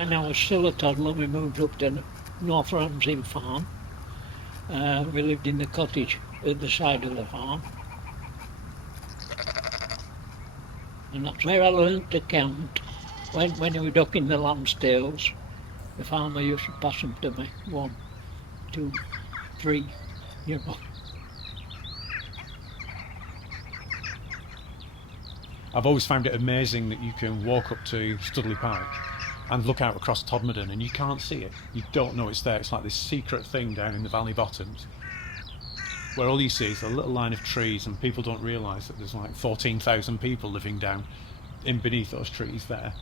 When I was still a toddler, we moved up to North Ramsey Farm. We lived in the cottage at the side of the farm. And that's where I learnt to count. When I was up in the lamb's tails, the farmer used to pass them to me. 1, 2, 3, you know. I've always found it amazing that you can walk up to Studley Park and look out across Todmorden and you can't see it. You don't know it's there. It's like this secret thing down in the valley bottoms where all you see is a little line of trees, and people don't realise that there's like 14,000 people living down in beneath those trees there.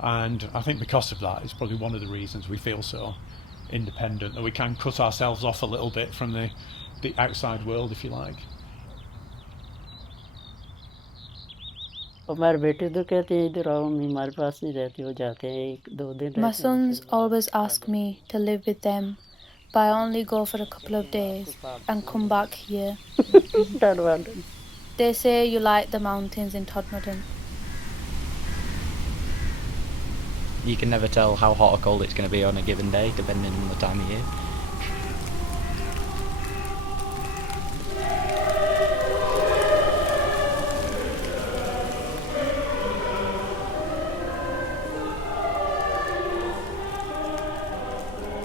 And I think because of that, it's probably one of the reasons we feel so independent, that we can cut ourselves off a little bit from the outside world, if you like. My sons always ask me to live with them, but I only go for a couple of days and come back here. They say you like the mountains in Todmorden. You can never tell how hot or cold it's going to be on a given day, depending on the time of year.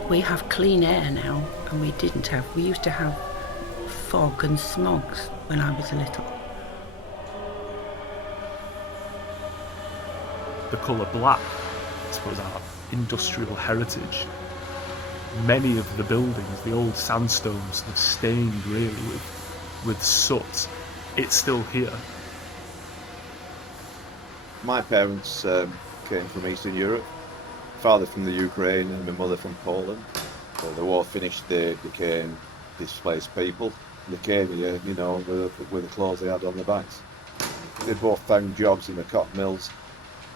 We have clean air now, and we didn't have. We used to have fog and smogs when I was little. The colour black, I suppose, our industrial heritage. Many of the buildings, the old sandstones, have stained really with soot. It's still here. My parents came from Eastern Europe. Father from the Ukraine and my mother from Poland. When the war finished, they became displaced people. They came here, you know, with the clothes they had on their backs. They both found jobs in the cotton mills.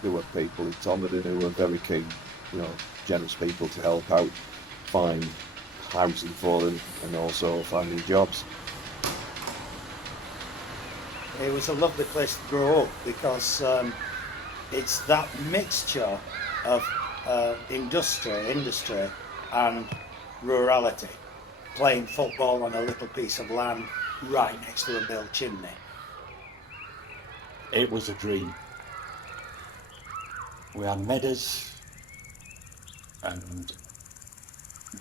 There were people in Todmorden who were very keen, you know, generous people to help out, find housing for them and also finding jobs. It was a lovely place to grow up because it's that mixture of industry and rurality. Playing football on a little piece of land right next to a mill chimney. It was a dream. We had meadows and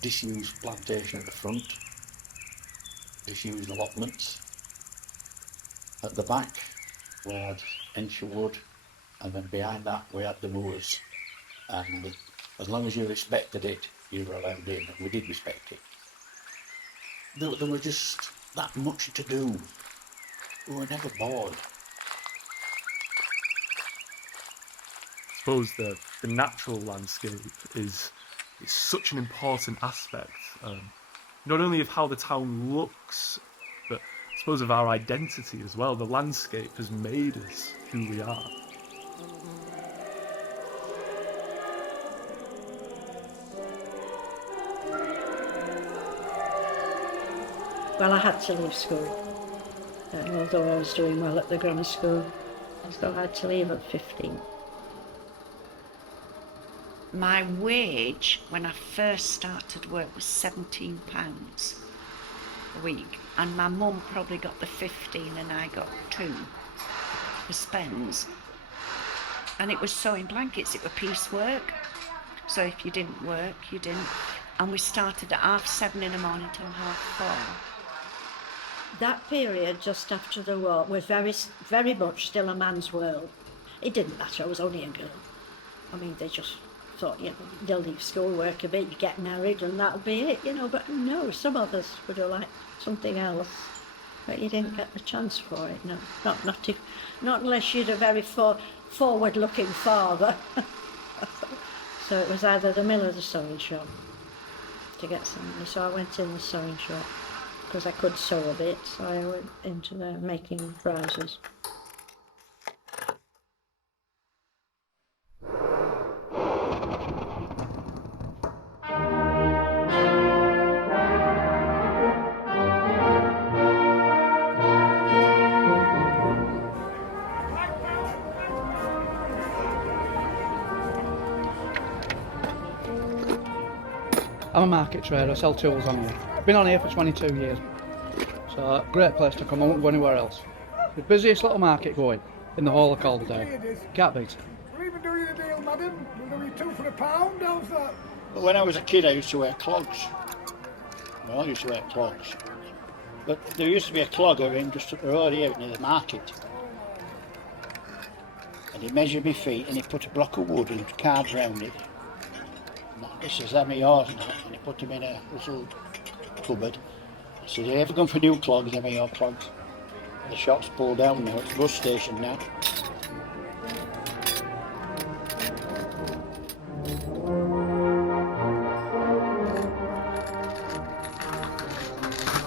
disused plantation at the front, disused allotments. At the back we had Ensure Wood, and then behind that we had the moors. And as long as you respected it, you were allowed in, and we did respect it. There was just that much to do. We were never bored. I suppose the natural landscape is such an important aspect, not only of how the town looks, but I suppose of our identity as well. The landscape has made us who we are. Well, I had to leave school, although I was doing well at the grammar school, so I had to leave at 15. My wage when I first started work was £17 a week, and my mum probably got the 15 and I got 2 for spends. And it was sewing blankets, it was piecework, so if you didn't work, you didn't. And we started at 7:30 in the morning till 4:30. That period just after the war was very much still a man's world. It didn't matter, I was only a girl. I mean, they just thought, you know, they'll leave schoolwork a bit, you get married and that'll be it, you know. But no, some others would have liked something else. But you didn't get the chance for it, no. Not unless you'd a very forward-looking father. So it was either the mill or the sewing shop to get something. So I went in the sewing shop because I could sew a bit, so I went into there making trousers. I'm a market trader, I sell tools on here. Been on here for 22 years. So, great place to come, I won't go anywhere else. The busiest little market going in the whole of Calderdale. Can't beat it. We'll even do you the deal, madam. We'll do you 2 for £1. How's that? But when I was a kid, I used to wear clogs. Well, I used to wear clogs. But there used to be a clogger in just up the road here near the market. And he measured my feet and he put a block of wood and carved round it. This is them of yours now, and he put them in a little cupboard. He said, "Have you ever gone for new clogs, them of your clogs?" The shop's pulled down now, it's a bus station now.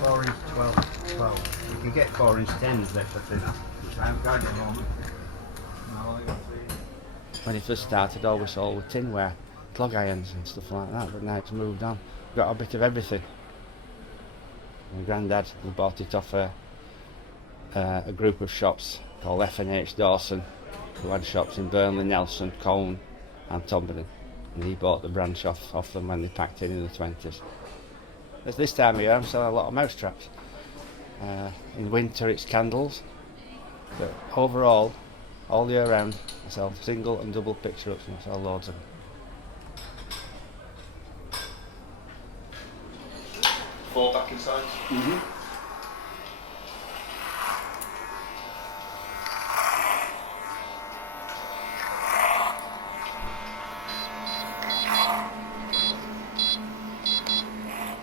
Four inch 12. You can get 4 inch 10s there for thinner, which I haven't got at the moment. When it first started, all we sold were tinware, clog irons and stuff like that, but now it's moved on. Got a bit of everything. My granddad bought it off a group of shops called F&H Dawson, who had shops in Burnley, Nelson, Colne and Todmorden, and he bought the branch off them when they packed in the 20s. At this time of year I'm selling a lot of mouse traps. In winter it's candles, but overall, all year round, I sell single and double picture-ups and I sell loads of them. Four backing sides? Mm-hmm.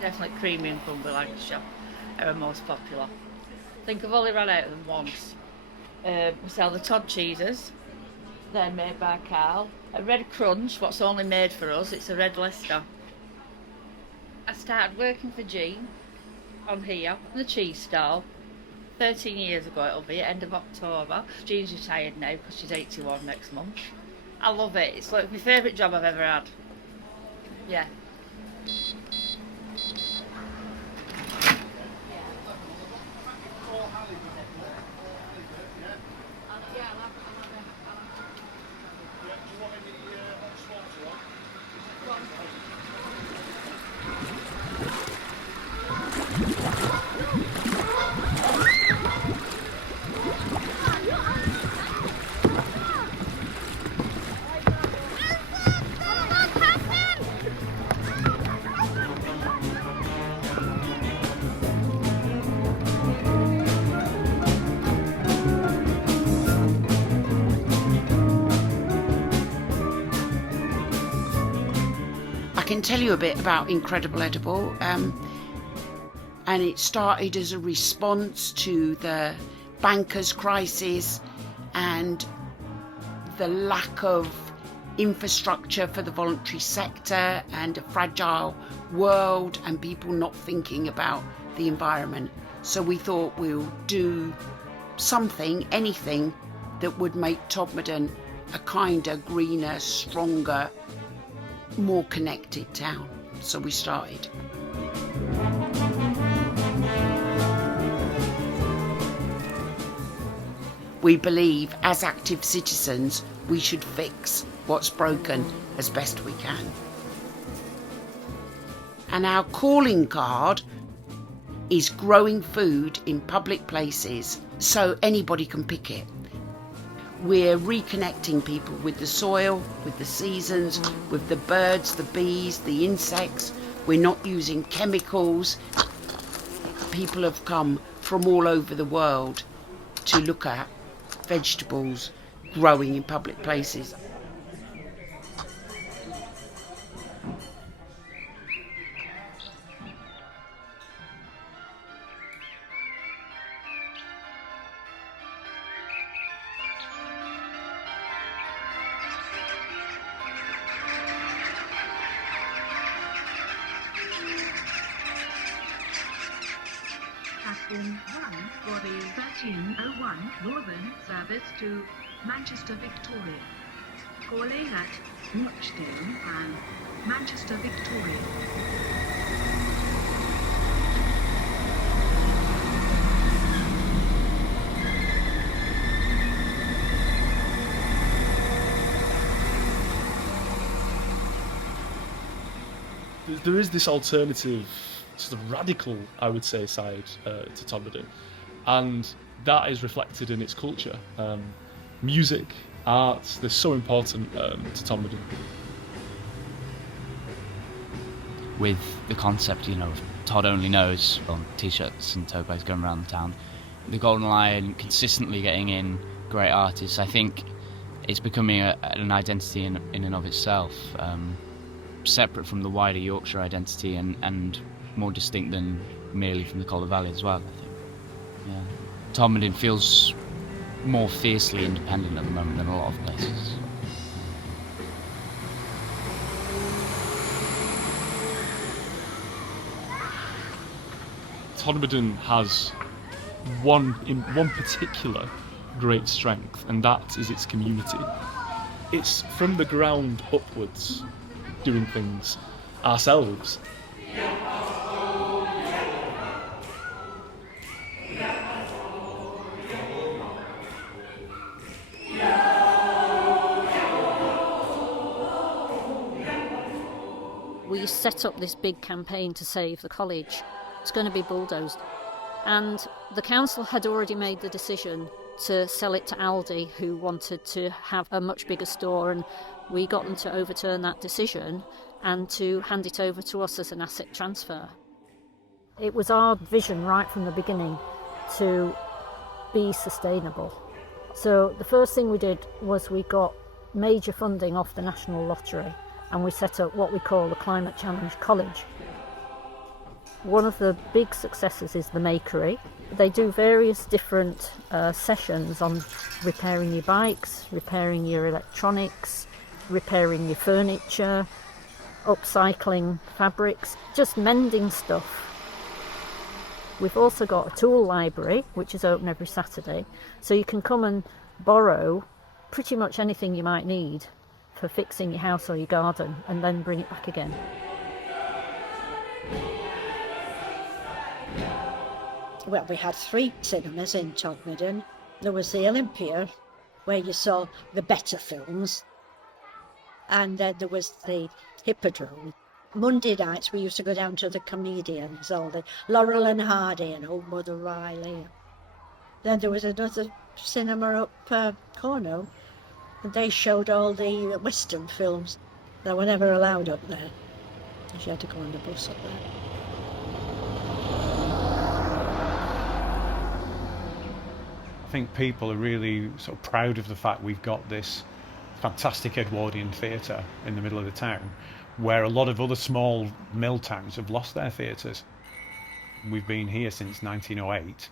Definitely creamy and crumble Lancashire are our most popular. I think I've only run out of them once. We sell the Tod cheeses, they're made by Carl. A red crunch, what's only made for us, it's a red Leicester. I started working for Jean on here, in the cheese stall, 13 years ago it'll be, at end of October. Jean's retired now because she's 81 next month. I love it, it's like my favourite job I've ever had. Yeah. I can tell you a bit about Incredible Edible, and it started as a response to the bankers' crisis and the lack of infrastructure for the voluntary sector and a fragile world and people not thinking about the environment. So we thought we'll do something, anything that would make Todmorden a kinder, greener, stronger, more connected town. So we started. We believe as active citizens we should fix what's broken as best we can. And our calling card is growing food in public places so anybody can pick it. We're reconnecting people with the soil, with the seasons, with the birds, the bees, the insects. We're not using chemicals. People have come from all over the world to look at vegetables growing in public places. Platform 1 for the 1301 Northern service to Manchester Victoria. Calling at Rochdale and Manchester Victoria. there is this alternative, sort of radical, I would say, side to Todmorden, and that is reflected in its culture. Music, art, they're so important to Todmorden. With the concept, of Tod Only Knows on t-shirts and tote bags going around the town, the Golden Lion consistently getting in great artists, I think it's becoming an identity in and of itself, separate from the wider Yorkshire identity and more distinct than merely from the Calder Valley as well, I think. Yeah. Todmorden feels more fiercely independent at the moment than a lot of places. Todmorden has one particular great strength, and that is its community. It's from the ground upwards, doing things ourselves. We set up this big campaign to save the college. It's going to be bulldozed. And the council had already made the decision to sell it to Aldi, who wanted to have a much bigger store, and we got them to overturn that decision and to hand it over to us as an asset transfer. It was our vision right from the beginning to be sustainable. So the first thing we did was we got major funding off the National Lottery, and we set up what we call the Climate Challenge College. One of the big successes is the Makery. They do various different sessions on repairing your bikes, repairing your electronics, repairing your furniture, upcycling fabrics, just mending stuff. We've also got a tool library, which is open every Saturday, so you can come and borrow pretty much anything you might need for fixing your house or your garden, and then bring it back again. Well, we had 3 cinemas in Todmorden. There was the Olympia, where you saw the better films, and then there was the Hippodrome. Monday nights we used to go down to the comedians, all the Laurel and Hardy and Old Mother Riley. Then there was another cinema up Cornwall, and they showed all the Western films that were never allowed up there. You had to go on the bus up there. I think people are really sort of proud of the fact we've got this fantastic Edwardian theatre in the middle of the town, where a lot of other small mill towns have lost their theatres. We've been here since 1908.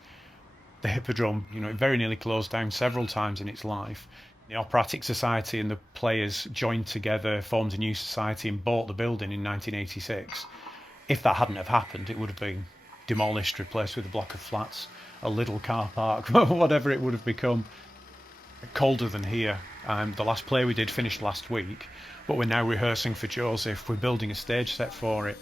The Hippodrome, it very nearly closed down several times in its life. The Operatic Society and the players joined together, formed a new society and bought the building in 1986. If that hadn't have happened, it would have been demolished, replaced with a block of flats, a little car park, whatever it would have become. Colder than here. The last play we did finished last week, but we're now rehearsing for Joseph. We're building a stage set for it.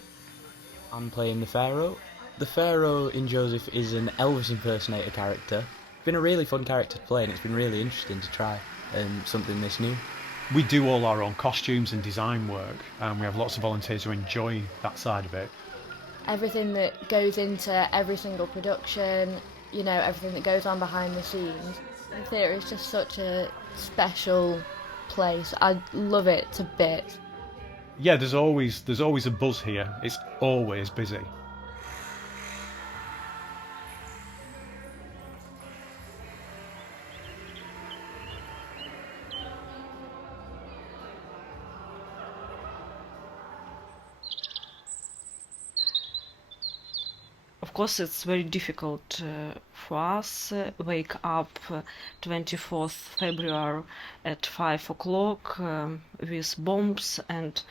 I'm playing the Pharaoh. The Pharaoh in Joseph is an Elvis impersonator character. It's been a really fun character to play, and it's been really interesting to try something this new. We do all our own costumes and design work, and we have lots of volunteers who enjoy that side of it. Everything that goes into every single production, everything that goes on behind the scenes. The theatre is just such a special place. I love it to bits. Yeah, there's always a buzz here. It's always busy. Of course, it's very difficult for us. Wake up 24th February at 5 o'clock with bombs, and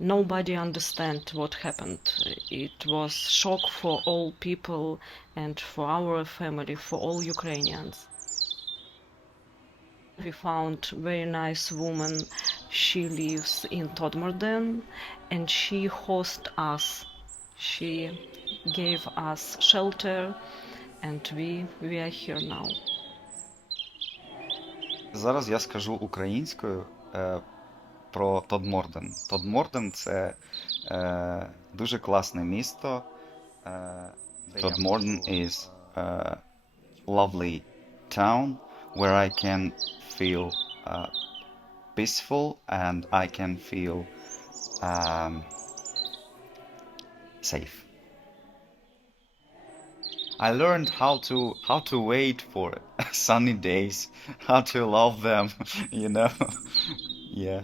nobody understand what happened. It was shock for all people and for our family, for all Ukrainians. We found very nice woman. She lives in Todmorden, and she hosts us. She gave us shelter, and we are here now. Зараз я скажу українською. про Тодморден. Тодморден – це дуже класне місто. Todmorden is a lovely town where I can feel peaceful and I can feel safe. I learned how to wait for sunny days, how to love them, you know. Yeah.